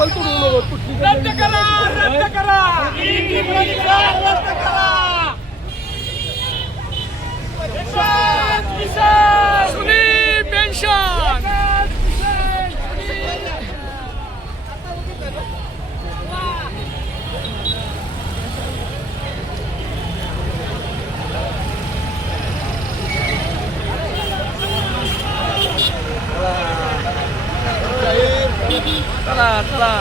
रद्द करा, रद्द करा, रद्द करा. सुनी पेन्शन चला चला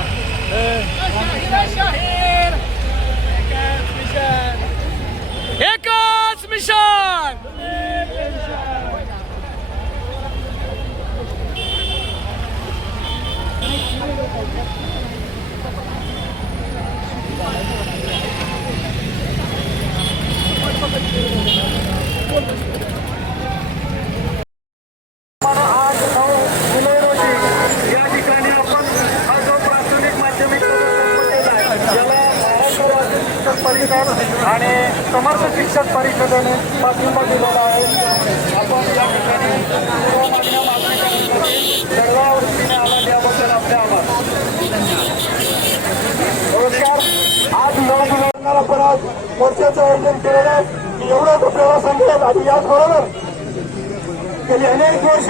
एकच मिशन. आणि समर्थ शिक्षक परिषदेने पाठिंबा दिलेला आहे. आपण या ठिकाणी जळगाव वृत्तीने आला त्याबद्दल आपले आभार. नमस्कार. आज नवदिनाला पण आज मोर्चाचं आयोजन केलेलं आहे. एवढंच आपल्याला सांगेल आणि याचबरोबर गेली अनेक वर्ष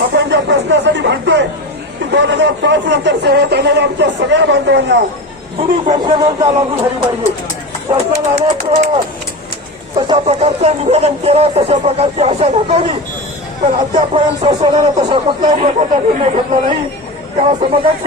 आपण ज्या प्रश्नासाठी भांडतोय की 2005 नंतर सेवेत आलेल्या आमच्या सगळ्या बांधवांना तुम्ही पेन्शन योजना लागू झाली पाहिजे. शासनाने अनेक तशा प्रकारचं निवेदन केलं, तशा प्रकारची आशा दाखवली, पण अद्यापर्यंत शासनाने तशा कुठल्याही प्रकारचा निर्णय घेतला नाही. तेव्हा समकक्ष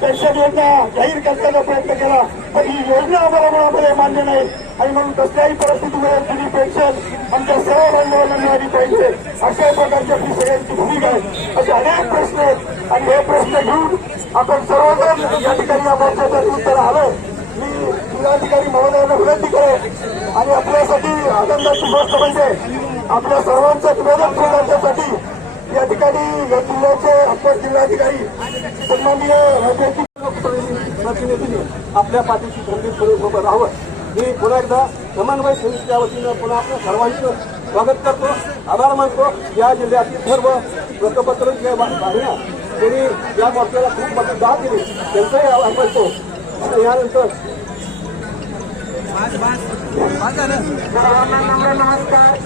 पेन्शन योजना जाहीर करण्याचा प्रयत्न केला, पण ही योजना आम्हाला मुळामध्ये मान्य नाही आणि म्हणून कसल्याही परिस्थितीमध्ये जुनी पेन्शन आमच्या सर्व बांधवांना मिळाली पाहिजे अशा प्रकारची आपली सगळ्यांची भूमिका आहे. असे अनेक प्रश्न आहेत आणि हे प्रश्न घेऊन आपण सर्वजण या ठिकाणी या मोर्चाच्या उत्तर आलोय. मी जिल्हाधिकारी महोदयांना विनंती करेन आणि आपल्यासाठी आनंदाची गोष्ट म्हणजे आपल्या सर्वांचं निवेदन करण्यासाठी या ठिकाणी या जिल्ह्याचे अपर जिल्हाधिकारी सन्माननीय राज्याची प्रतिनिधींनी आपल्या पाठीशी खंबीरपणे उभं राहावं. मी पुन्हा एकदा समन्वय समितीच्या वतीनं पुन्हा आपल्या सर्वांचं स्वागत करतो, आभार मानतो. या जिल्ह्यातील सर्व वृत्तपत्रांच्या बातम्या त्यांनी या मोर्चाला खूप मोठी दाद दिली, त्यांचाही आभार मानतो. यानंतर नमस्कार.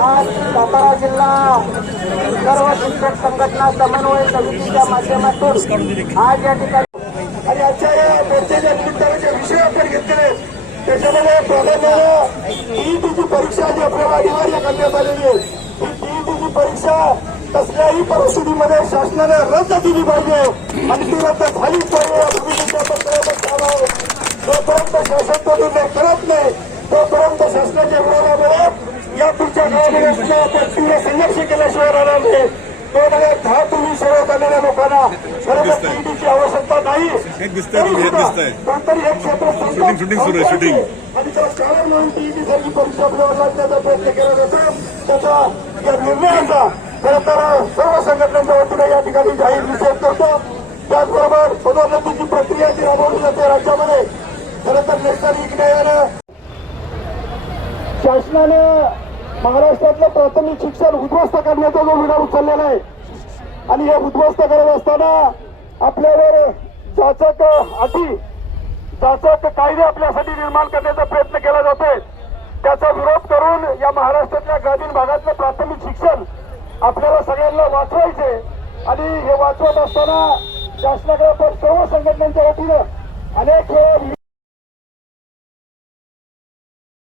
आज सातारा जिल्हा सर्व शिक्षक संघटना समन्वय समितीच्या माध्यमातून आज या ठिकाणी आणि आजच्या या मोर्चाच्या निमित्ताने विषय आपण घेतलेले त्याच्यामध्ये प्राधान्यानं टीईटीची परीक्षा जी आपल्याला अनिवार्य करण्यात आलेली आहे, ही टीईटीची परीक्षा कसल्याही परिस्थितीमध्ये शासनाने रद्द केली पाहिजे आणि ती रद्द झालीच पाहिजे या भूमिकेच्या पत्रावर. जोपर्यंत शासन तो निर्णय करत नाही तोपर्यंत शासनाच्या विरोधामध्ये या पुढच्या काळामध्ये आपण तीव्र संघर्ष केल्याशिवाय राहणार नाही. 2010 पूर्वी सेवेत आलेल्या लोकांना खरंतर टीईटीची आवश्यकता नाही, कोणतरी एक क्षेत्र आणि त्याला कारण म्हणून टीईटी सारखी परीक्षा आपल्याला लादण्याचा प्रयत्न केला जातो. त्याचा या निर्णयाचा खरं तर सर्व संघटनांच्या वतीने या ठिकाणी जाहीर निषेध करतो. त्याचबरोबर पदोन्नतीची प्रक्रिया जी राबवली जाते राज्यामध्ये खरं तर नैसर्गिक न्यायानं शासनानं महाराष्ट्रातलं प्राथमिक शिक्षण उद्ध्वस्त करण्याचा जो विडा उचललेला आहे आणि हे उद्ध्वस्त करत असताना आपल्यावर जाचक अटी जाचक कायदे आपल्यासाठी निर्माण करण्याचा प्रयत्न केला जातोय. त्याचा विरोध करून या महाराष्ट्रातल्या ग्रामीण भागातलं प्राथमिक शिक्षण आपल्याला सगळ्यांना वाचवायचे आणि हे वाचवत असताना शासनाकडे आपण सर्व संघटनांच्या वतीनं अनेक